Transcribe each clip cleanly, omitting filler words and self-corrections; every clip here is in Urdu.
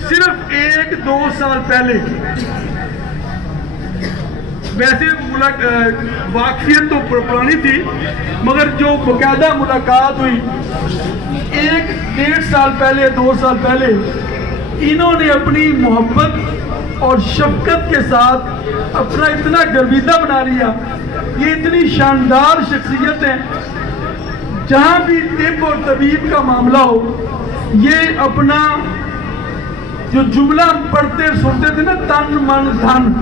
صرف 1-2 سال پہلے، ویسے واقفیت تو پرانی تھی مگر جو باقاعدہ ملاقات ہوئی 1-1.5 سال پہلے 2 سال پہلے، انہوں نے اپنی محبت اور شفقت کے ساتھ اپنا اتنا گرویدہ بنا لیا. یہ اتنی شاندار شخصیت ہے، جہاں بھی طب اور طبیب کا معاملہ ہو، یہ اپنا جو جملہ ہم پڑھتے سنتے تھے نا، تن من دھن،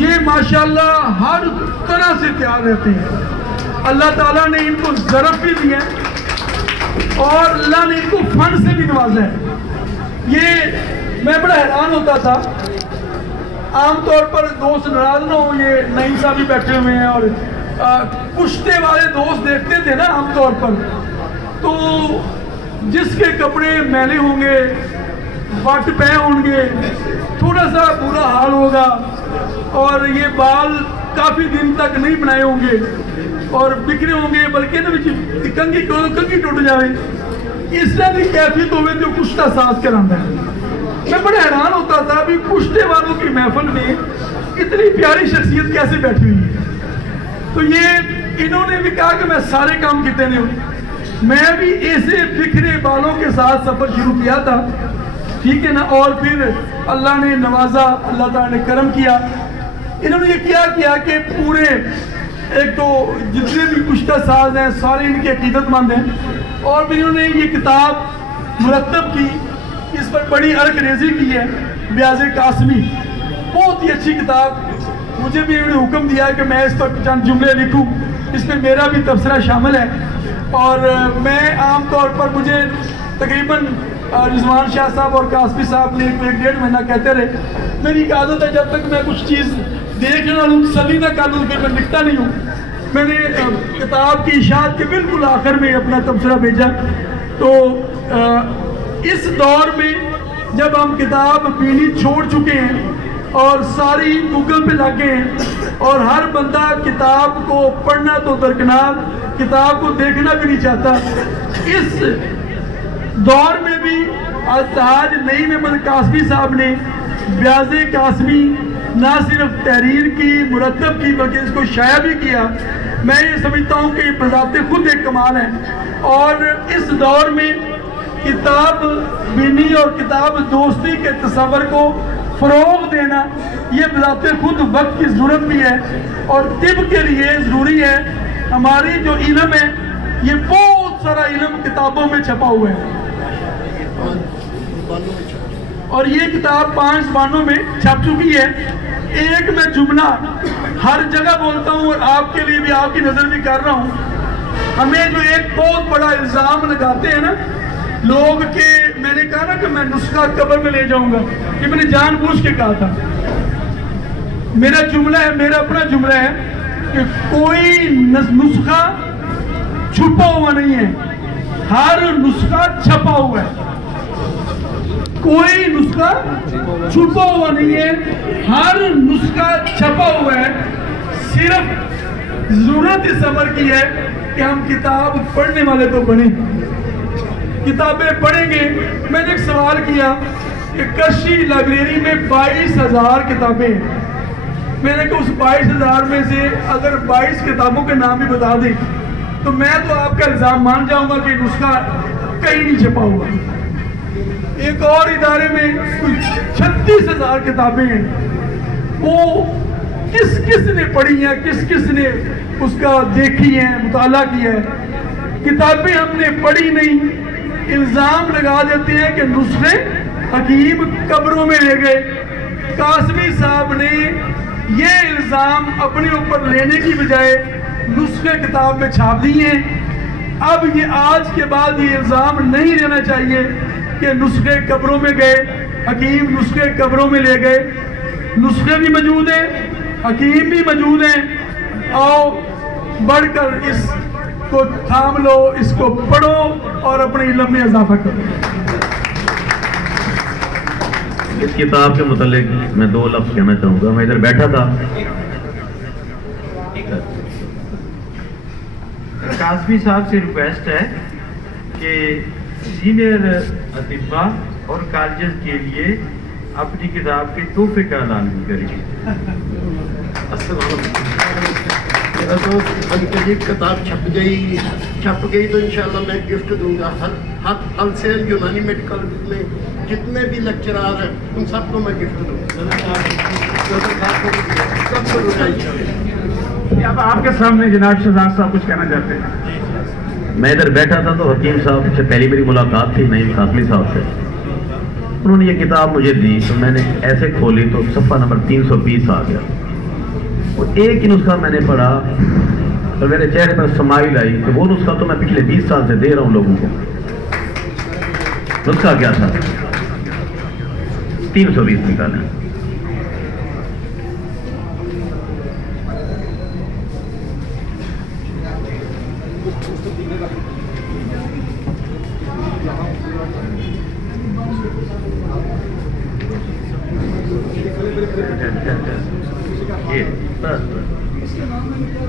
یہ ماشاءاللہ ہر طرح سے تیار رہتے ہیں. اللہ تعالیٰ نے ان کو ظرف بھی دیا ہے اور اللہ نے ان کو فن سے بھی نوازا ہے. یہ میں بڑا حیران ہوتا تھا، عام طور پر دوست ناراض نہ ہو، یہ نعیم صاحب بھی بیٹھے ہوئے ہیں اور پشتے والے دوست دیکھتے تھے نا عام طور پر، تو جس کے کپڑے میلے ہوں گے، وٹ پہ ہوں گے، تھوڑا سا برا حال ہوگا اور یہ بال کافی دن تک نہیں بنائے ہوں گے اور بکھرے ہوں گے، بلکہ کنگھی ٹوٹ جائے، اس طرح کی کیفیت ہوئے جو کشتہ ساز کرانا ہے. میں بڑا حیران ہوتا تھا بھی کشتے والوں کی محفل میں اتنی پیاری شخصیت کیسے بیٹھی ہوئی ہے. تو یہ انہوں نے بھی کہا کہ میں سارے کام کیتے نہیں ہوں، میں بھی ایسے بکھرے بالوں کے ساتھ سفر شروع کیا تھا، ٹھیک ہے نا. اور پھر اللہ نے نوازا، اللہ تعالیٰ نے کرم کیا. انہوں نے یہ کیا کہ پورے ایک تو جتنے بھی کشتہ ساز ہیں سارے ان کے عقیدت مند ہیں، اور پھر انہوں نے یہ کتاب مرتب کی، اس پر بڑی عرق ریزی کی ہے. بیاض قاسمی بہت ہی اچھی کتاب، مجھے بھی انہوں نے حکم دیا کہ میں اس پر چند جملے لکھوں، اس میں میرا بھی تبصرہ شامل ہے. اور میں عام طور پر مجھے تقریباً رضوان شاہ صاحب اور قاسمی صاحب نے 1-1.5 مہینہ کہتے رہے، میری ایک عادت ہے جب تک میں کچھ چیز دیکھ نہ لوں، تسلی نہ کر لوں، پھر میں لکھتا نہیں ہوں. میں نے کتاب کی اشاعت کے بالکل آخر میں اپنا تبصرہ بھیجا. تو اس دور میں جب ہم کتاب پینی چھوڑ چکے ہیں اور ساری گوگل پہ لگے ہیں اور ہر بندہ کتاب کو پڑھنا تو درکنار، کتاب کو دیکھنا بھی نہیں چاہتا، اس دور میں بھی التاج نعیم احمد قاسمی صاحب نے بیاض قاسمی نہ صرف تحریر کی، مرتب کی، بلکہ اس کو شائع بھی کیا. میں یہ سمجھتا ہوں کہ یہ بذات خود ایک کمال ہے. اور اس دور میں کتاب بینی اور کتاب دوستی کے تصور کو فروغ دینا یہ بذات خود وقت کی ضرورت بھی ہے اور طب کے لیے ضروری ہے. ہماری جو علم ہے یہ بہت سارا علم کتابوں میں چھپا ہوا ہے اور یہ کتاب 5 زبانوں میں چھپ چکی ہے. ایک میں جملہ ہر جگہ بولتا ہوں اور آپ کے لیے بھی، آپ کی نظر بھی کر رہا ہوں. ہمیں جو ایک بہت بڑا الزام لگاتے ہیں نا لوگ کہ میں نے کہا نا کہ میں نسخہ قبر میں لے جاؤں گا، یہ میں نے جان بوجھ کے کہا تھا. میرا جملہ ہے، میرا اپنا جملہ ہے کہ کوئی نسخہ چھپا ہوا نہیں ہے، ہر نسخہ چھپا ہوا ہے. کوئی نسخہ چھپا ہوا نہیں ہے، ہر نسخہ چھپا ہوا ہے. صرف ضرورت اس امر کی ہے کہ ہم کتاب پڑھنے والے تو بنیں، کتابیں پڑھیں گے. میں نے ایک سوال کیا کہ کرشی لائبریری میں 22,000 کتابیں ہیں. میں نے کہا اس 22,000 میں سے اگر 22 کتابوں کے نام بھی بتا دیں تو میں تو آپ کا الزام مان جاؤں گا کہ نسخہ کہیں نہیں چھپا ہوا. ایک اور ادارے میں 36,000 کتابیں ہیں. وہ کس کس نے پڑھی ہیں، کس کس نے اس کا دیکھی ہے، مطالعہ کیا ہے. کتابیں ہم نے پڑھی نہیں. الزام لگا دیتے ہیں کہ نسخے حکیم قبروں میں لے گئے. قاسمی صاحب نے یہ الزام اپنے اوپر لینے کی بجائے نسخے کتاب میں چھاپ دیے ہیں. اب یہ آج کے بعد یہ الزام نہیں لینا چاہیے کہ نسخے قبروں میں گئے، حکیم نسخے قبروں میں لے گئے. نسخے بھی موجود ہیں، حکیم بھی موجود ہیں. آؤ بڑھ کر اس کو تھام لو، اس کو پڑھو اور اپنے علم میں اضافہ کرو. اس کتاب کے متعلق میں 2 لفظ کہنا چاہوں گا. میں ادھر بیٹھا تھا، قاسمی صاحب سے ریکویسٹ ہے کہ سینئر اطباء اور کالجز کے لیے اپنی کتاب کے تحفے کا اعلان بھی کریے. میرا دوست انکریب کتاب چھپ گئی تو انشاءاللہ میں گفٹ دوں گا. ہل سیل یونانی میڈیکل میں جتنے بھی لیکچرار ہیں ان سب کو میں گفٹ دوں گا. اب آپ کے سامنے جناب شہزاد صاحب کچھ کہنا چاہتے ہیں. میں ادھر بیٹھا تھا تو حکیم صاحب سے پہلی میری ملاقات تھی نعیم خاتمی صاحب سے. انہوں نے یہ کتاب مجھے دی تو میں نے ایسے کھولی تو صفحہ نمبر 320 آ گیا. اور ایک ہی نسخہ میں نے پڑھا اور میرے چہرے پر سمائل آئی کہ وہ نسخہ تو میں پچھلے 20 سال سے دے رہا ہوں لوگوں کو. نسخہ کیا تھا؟ 320 نکالا.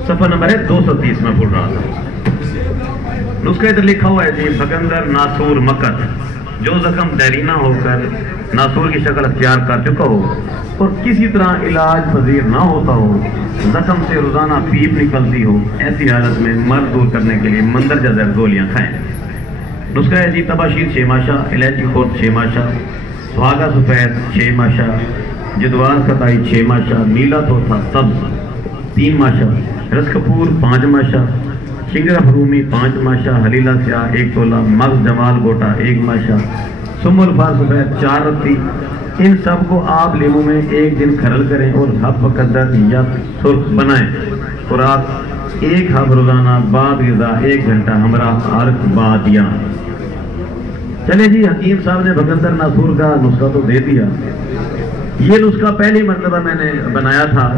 صفحہ نمبر ہے 230 میں پڑھ رہا تھا. نسخہ ادھر لکھا ہوا ہے جی بکندر ناسور مکت جو زخم دیرینہ ہو کر ناسور کی شکل اختیار کر چکا ہو اور کسی طرح علاج پذیر نہ ہوتا ہو, زخم سے روزانہ پیپ نکلتی ہو, ایسی حالت میں مرض دور کرنے کے لیے مندرجہ ذیل گولیاں کھائیں. نسخہ ہے جی تباشیر 6 ماشا, الائچی خورد 6 ماشا, سہاگا سفید 6 ماشا, جدوار کتائی 6 ماشا, نیلا توتھا سبز 3 ماشا, رس کپور 5 ماشا, شنگر حرومی 5 ماشا, حلیلہ سیاہ 1 تولہ, مغز جمال گوٹا 1 ماشا, سم الفاظ سفید 4 رتی. ان سب کو آپ لیموں میں 1 دن کھرل کریں اور حب مقدر یا سرخ بنائیں. خوراک 1 حب روزانہ, بعد غذا 1 گھنٹہ ہمراہ عرق بادیاں. چلے جی حکیم صاحب نے بکندر ناسور کا نسخہ تو دے دیا. یہ نسخہ پہلی مرتبہ میں نے بنایا تھا,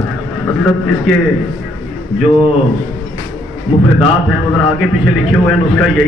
مطلب اس کے جو مفردات ہیں وہ ذرا آگے پیچھے لکھے ہوئے ہیں. نسخہ یہی